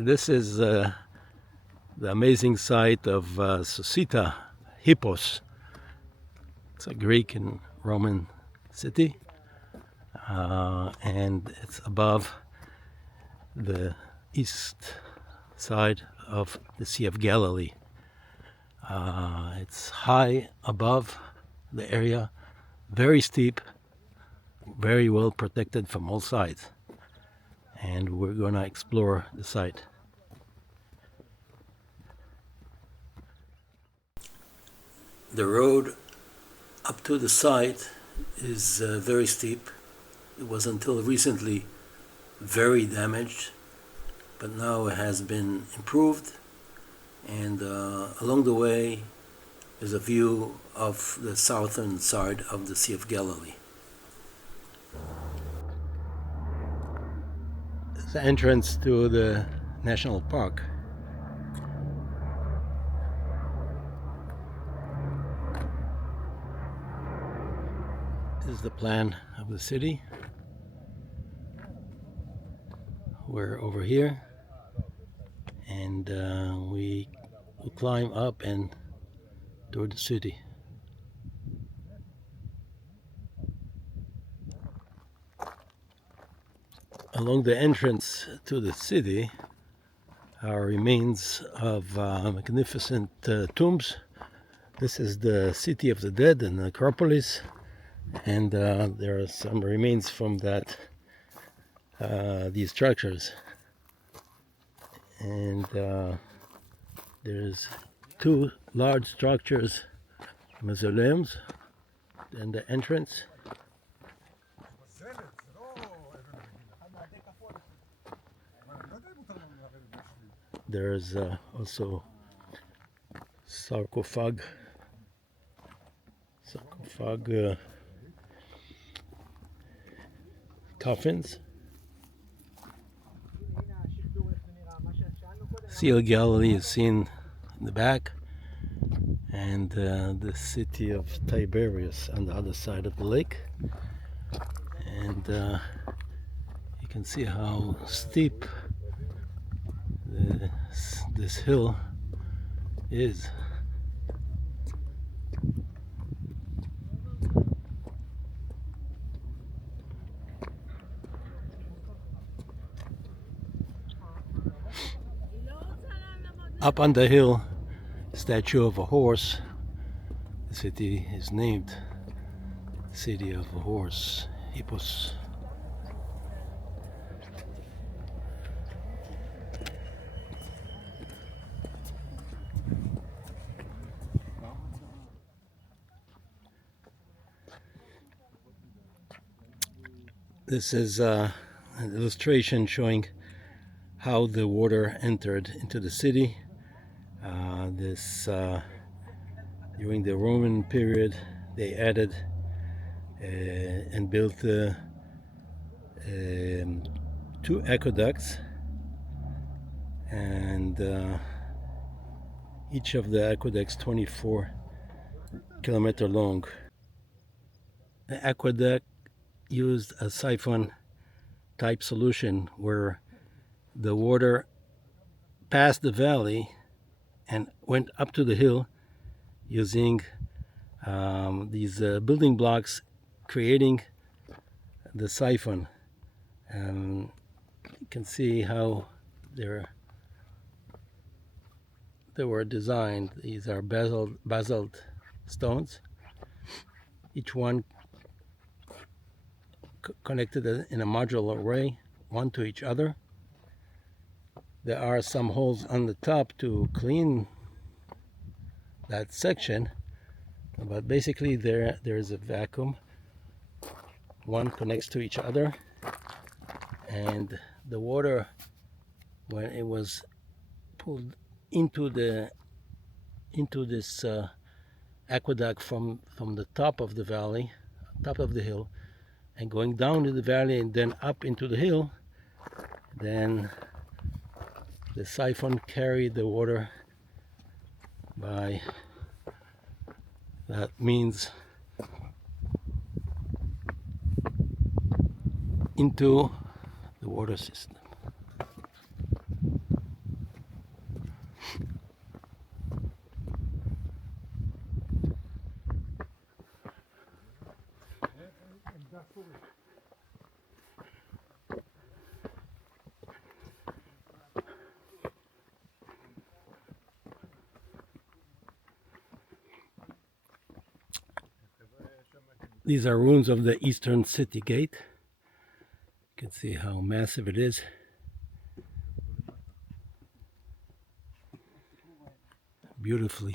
This is the amazing site of Sussita, Hippos. It's a Greek and Roman city, and it's above the east side of the Sea of Galilee. It's high above the area, very steep, very well protected from all sides. And we're going to explore the site. The road up to the site is very steep. It was until recently very damaged, but now it has been improved, and along the way is a view of the southern side of the Sea of Galilee. It's the entrance to the national park. This is the plan of the city. We're over here, and we will climb up and toward the city. Along the entrance to the city are remains of magnificent tombs. This is the city of the dead, the necropolis, and there are some remains from that these structures. And there's two large structures, mausoleums, and the entrance. There's also sarcophag coffins. Sea of Galilee is seen in the back, and the city of Tiberias on the other side of the lake. And you can see how steep this hill is. Up on the hill, statue of a horse. The city is named City of a Horse, Hippos. This is an illustration showing how the water entered into the city. During the Roman period, they added and built two aqueducts, and each of the aqueducts 24-kilometer long. The aqueduct used a siphon type solution where the water passed the valley and went up to the hill using these building blocks, creating the siphon. You can see how they were designed. These are basalt stones, each one connected in a modular way, one to each other. There are some holes on the top to clean that section, but basically there is a vacuum. One connects to each other, and the water, when it was pulled into this aqueduct from the top of the valley, top of the hill, and going down to the valley and then up into the hill, then the siphon carried the water by that means into the water system. These are ruins of the eastern city gate. You can see how massive it is. Beautifully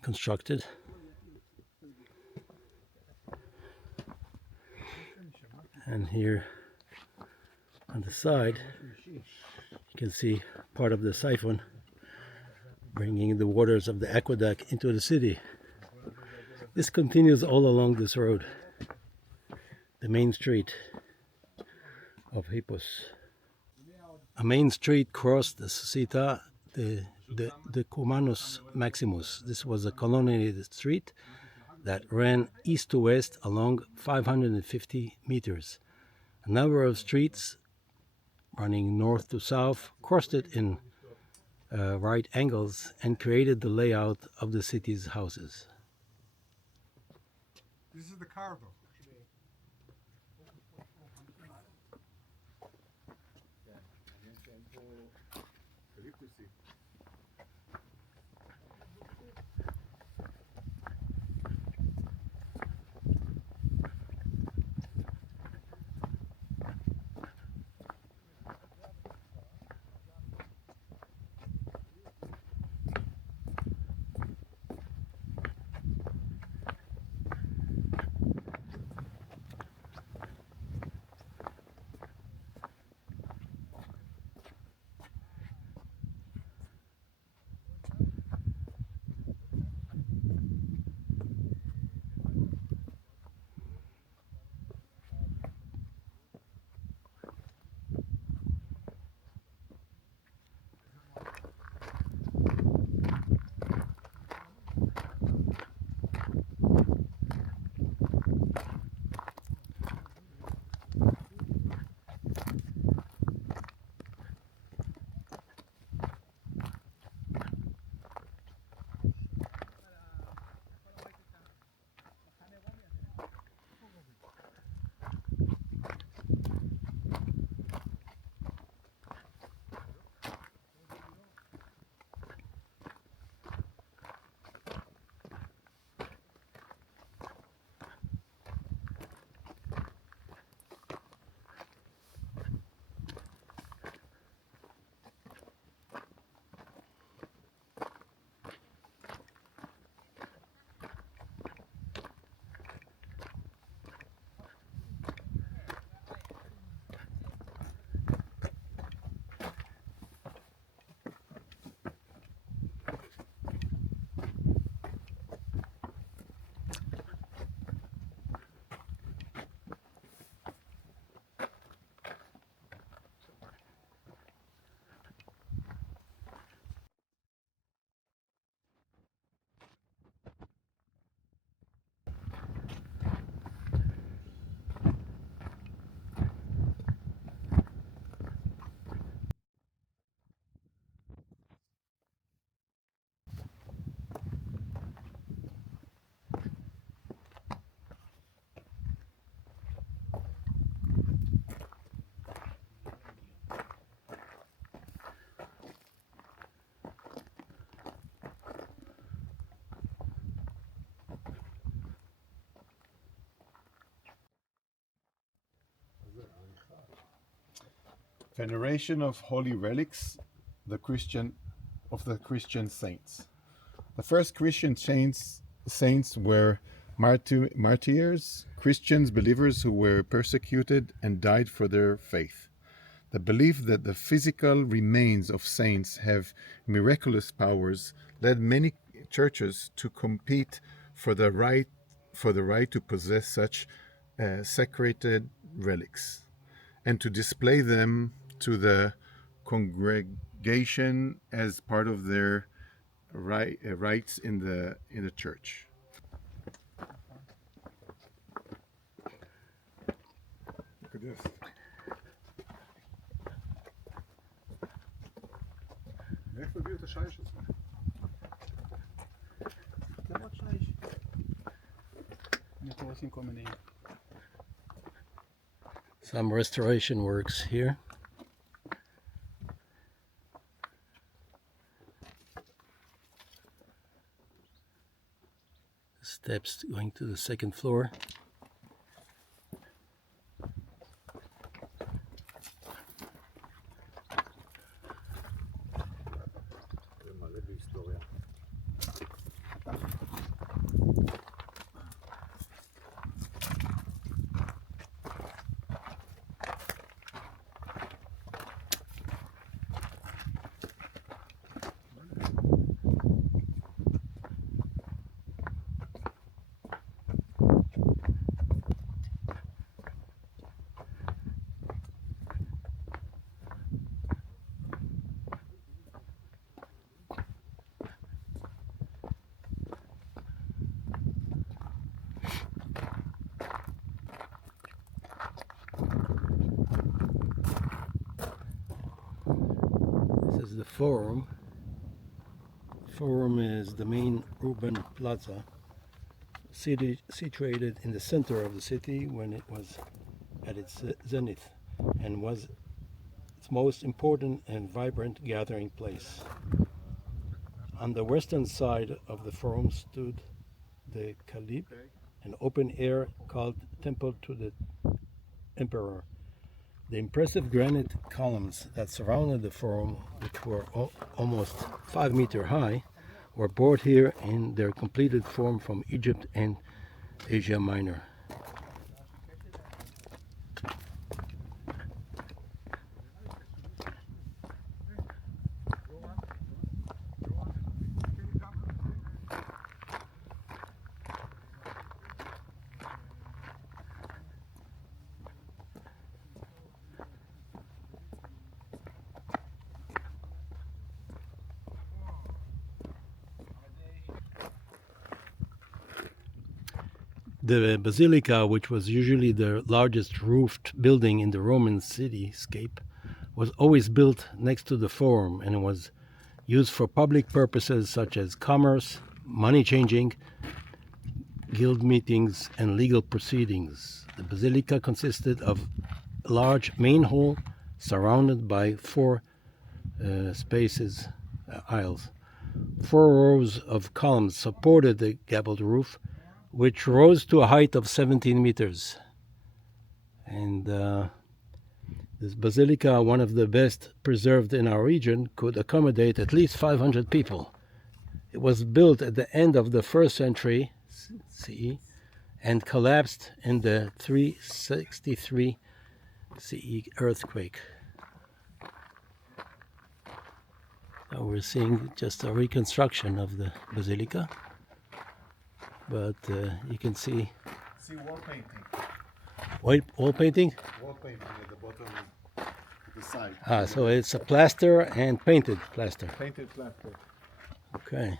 constructed. And here on the side, you can see part of the siphon bringing the waters of the aqueduct into the city. This continues all along this road, the main street of Hippos. A main street crossed the Sussita, the Cumanus Maximus. This was a colonnaded street that ran east to west along 550 meters. A number of streets running north to south crossed it in right angles and created the layout of the city's houses. This is the cargo. Veneration of holy relics, the Christian saints. The first Christian saints were martyrs, Christians, believers who were persecuted and died for their faith. The belief that the physical remains of saints have miraculous powers led many churches to compete for the right to possess such sacred relics and to display them to the congregation as part of their rights in the church. Look at this. Some restoration works here. steps going to the second floor. This is the Forum. Forum is the main urban plaza, situated in the center of the city when it was at its zenith, and was its most important and vibrant gathering place. On the western side of the Forum stood the Kalib, an open air called Temple to the Emperor. The impressive granite columns that surrounded the Forum, which were almost 5 meters high, were brought here in their completed form from Egypt and Asia Minor. The basilica, which was usually the largest roofed building in the Roman cityscape, was always built next to the Forum and was used for public purposes such as commerce, money changing, guild meetings, and legal proceedings. The basilica consisted of a large main hall surrounded by 4 aisles. 4 rows of columns supported the gabled roof, which rose to a height of 17 meters. And this basilica, one of the best preserved in our region, could accommodate at least 500 people. It was built at the end of the 1st century CE and collapsed in the 363 CE earthquake. Now we're seeing just a reconstruction of the basilica. But you can see wall painting. Wall painting? Wall painting at the bottom of the side. So it's a plaster and painted plaster. Painted plaster. Okay.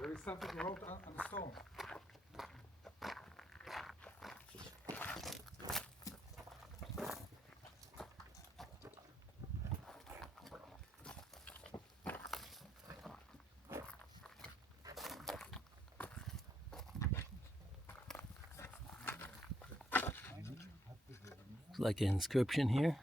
There is something wrote on the stone. It's like an inscription here.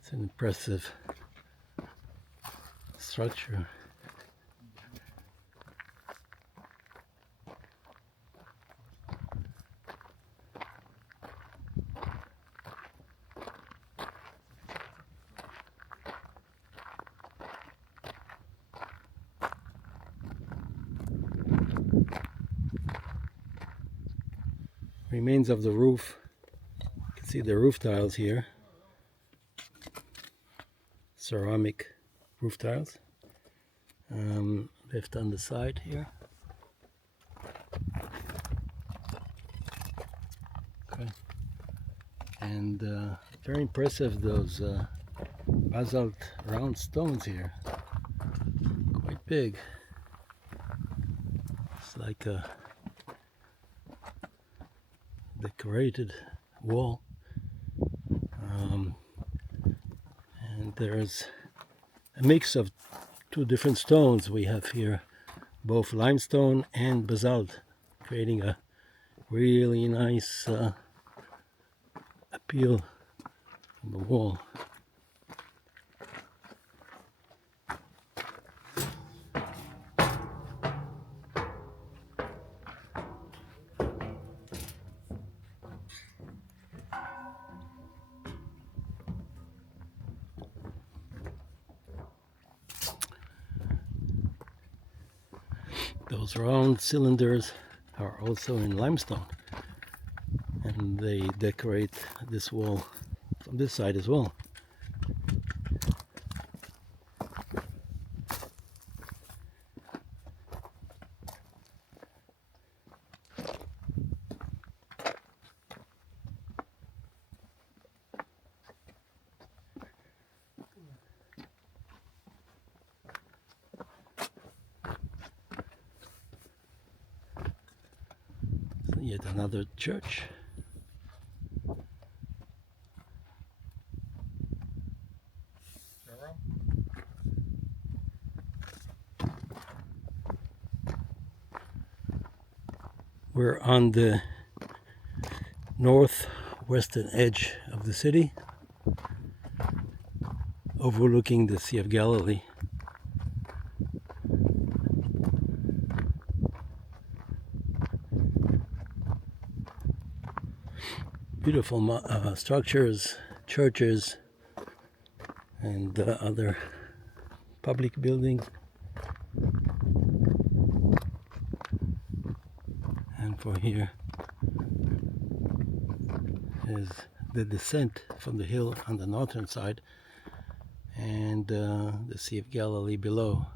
It's an impressive structure. remains of the roof. You can see the roof tiles here. Ceramic roof tiles. Left on the side here. Okay. And very impressive, those basalt round stones here. Quite big. It's like a decorated wall. And there's a mix of two different stones we have here, both limestone and basalt, creating a really nice appeal on the wall. Those round cylinders are also in limestone, and they decorate this wall from this side as well. Yet another church. We're on the northwestern edge of the city, overlooking the Sea of Galilee. Beautiful structures, churches, and other public buildings. And for here is the descent from the hill on the northern side, and the Sea of Galilee below.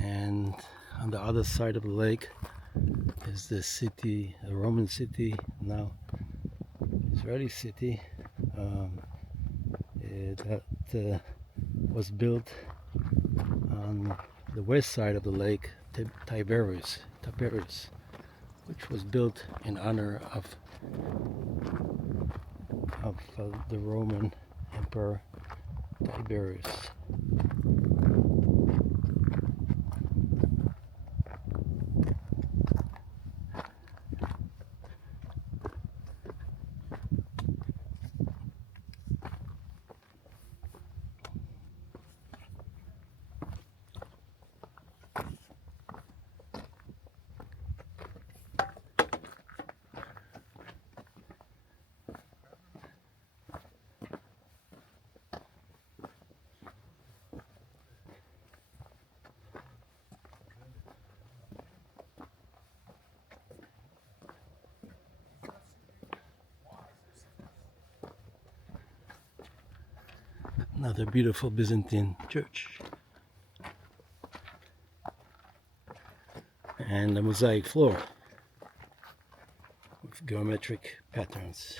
And on the other side of the lake is the city, the Roman city, now Israeli city, that was built on the west side of the lake, Tiberias, which was built in honor of the Roman Emperor Tiberius. Another beautiful Byzantine church. And a mosaic floor with geometric patterns.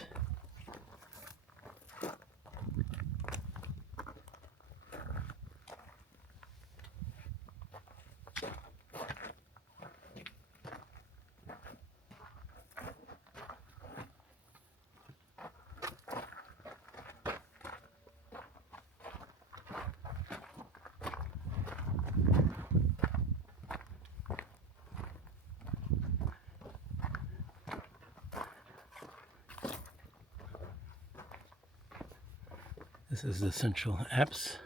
This is the central apse,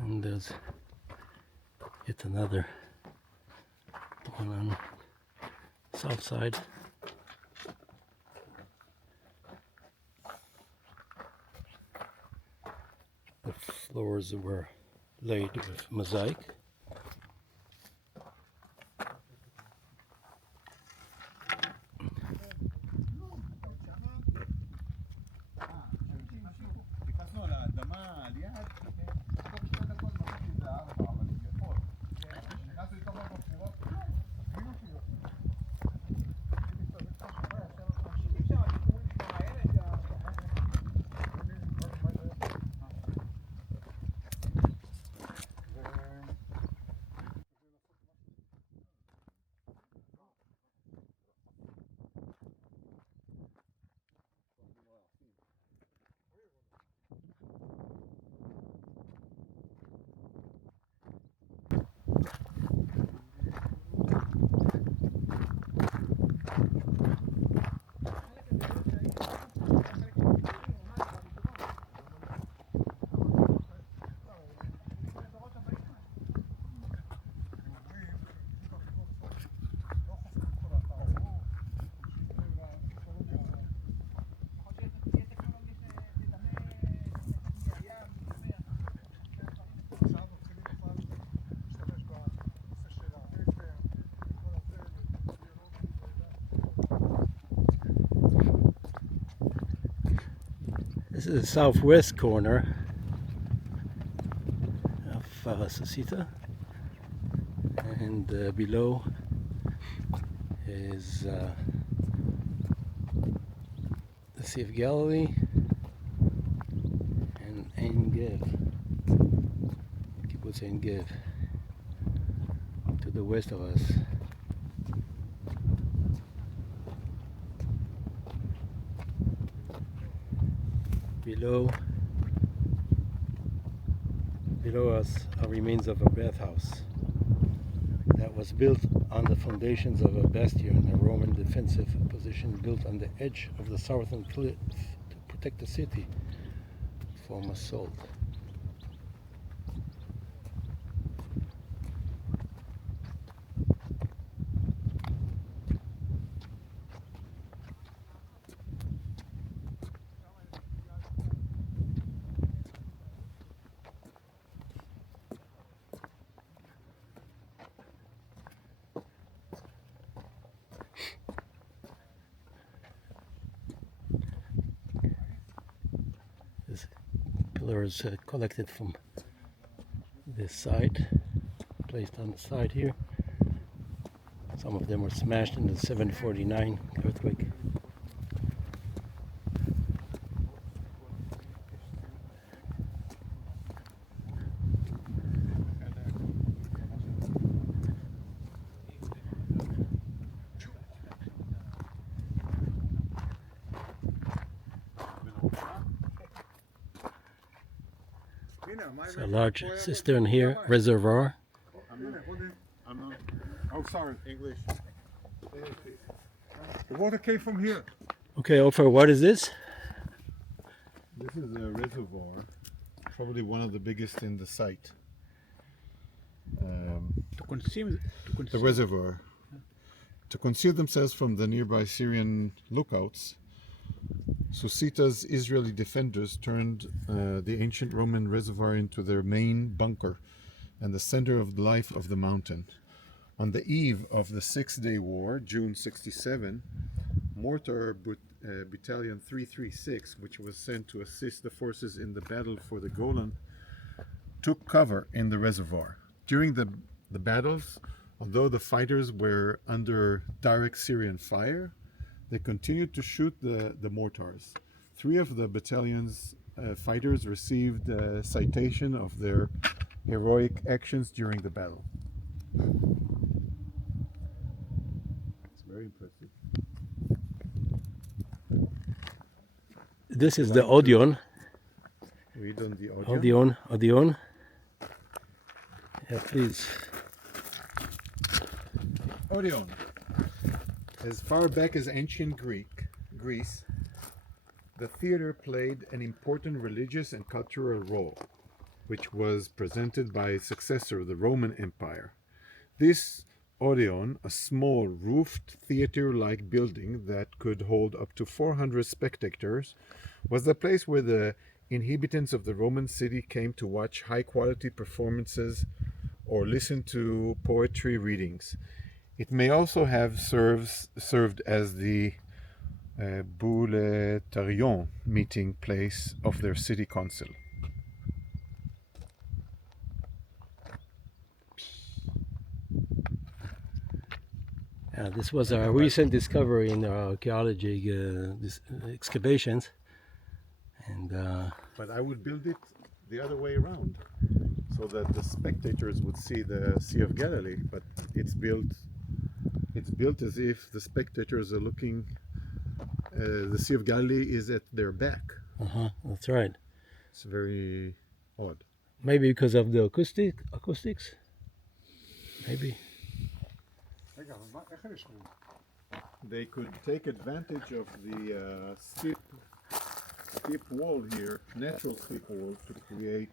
and there's yet another one on the south side. The floors were laid with mosaic. This is the southwest corner of Sussita, and below is the Sea of Galilee and Ein Gev, Kibbutz Ein Gev, to the west of us. Below us are remains of a bathhouse that was built on the foundations of a bastion, a Roman defensive position built on the edge of the southern cliff to protect the city from assault. This pillar is collected from this side, placed on the side here. Some of them were smashed in the 749 earthquake. It's a large cistern here, reservoir. Oh, sorry, English. The water came from here. Okay, Ofer, what is this? This is a reservoir, probably one of the biggest in the site. The reservoir. To conceal themselves from the nearby Syrian lookouts, Sussita's Israeli defenders turned the ancient Roman reservoir into their main bunker and the center of the life of the mountain. On the eve of the Six-Day War, June 67, Mortar Battalion 336, which was sent to assist the forces in the battle for the Golan, took cover in the reservoir. During the battles, although the fighters were under direct Syrian fire, they continued to shoot the mortars. 3 of the battalion's fighters received a citation of their heroic actions during the battle. It's very impressive. This is the Odeon. Read on the audio. Odeon. Yeah, please. Odeon. As far back as ancient Greece, the theater played an important religious and cultural role, which was presented by its successor, the Roman Empire. This Odeon, a small roofed theater-like building that could hold up to 400 spectators, was the place where the inhabitants of the Roman city came to watch high-quality performances or listen to poetry readings. It may also have served as the Bouletarion meeting place of their city council. This was a recent discovery in our archaeology excavations, and But I would build it the other way around, so that the spectators would see the Sea of Galilee. But it's built as if the spectators are looking. The Sea of Galilee is at their back. that's right. It's very odd. Maybe because of the acoustics. Maybe. They could take advantage of the steep wall here, natural steep wall, to create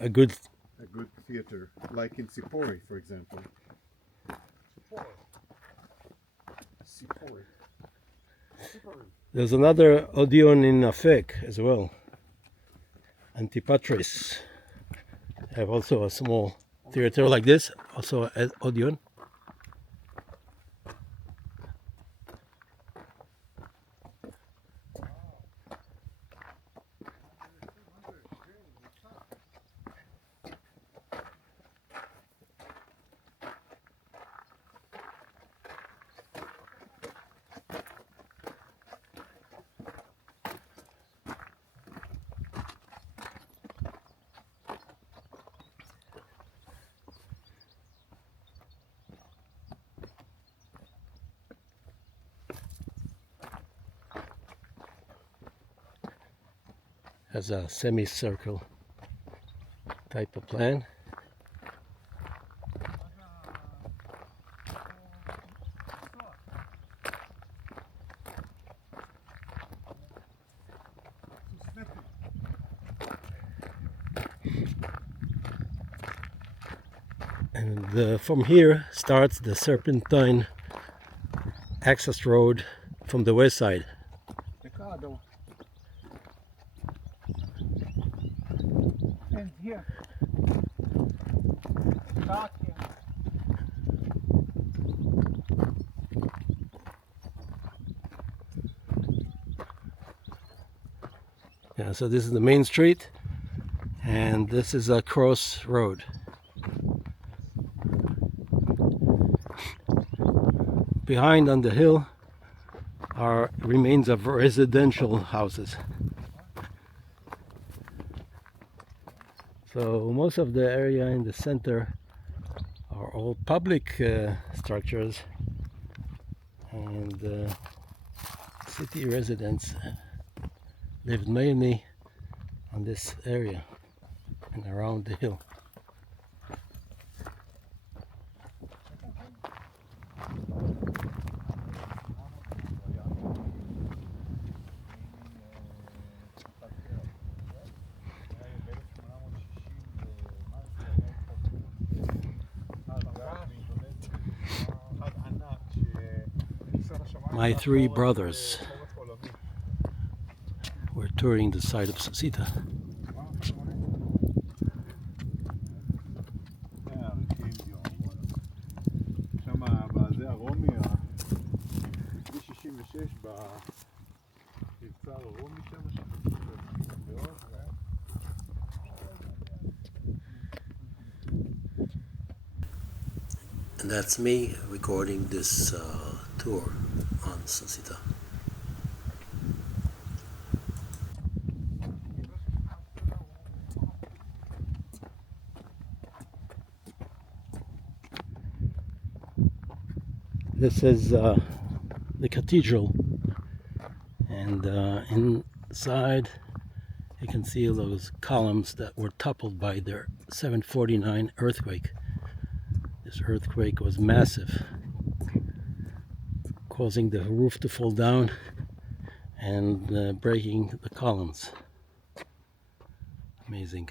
A good. a good theater, like in Sipori, for example. Sipori. There's another Odeon in Afek as well. Antipatris have also a small theater like this, also an Odeon. has a semicircle type of plan. And from here starts the serpentine access road from the west side. And here. Start here. Yeah, so this is the main street, and this is a cross road. Behind on the hill are remains of residential houses. So most of the area in the center are all public structures, and city residents lived mainly on this area and around the hill. My three brothers were touring the site of Sussita. And that's me recording this tour on Sussita. This is the cathedral, and inside you can see those columns that were toppled by the 749 earthquake. This earthquake was massive, causing the roof to fall down and breaking the columns. Amazing.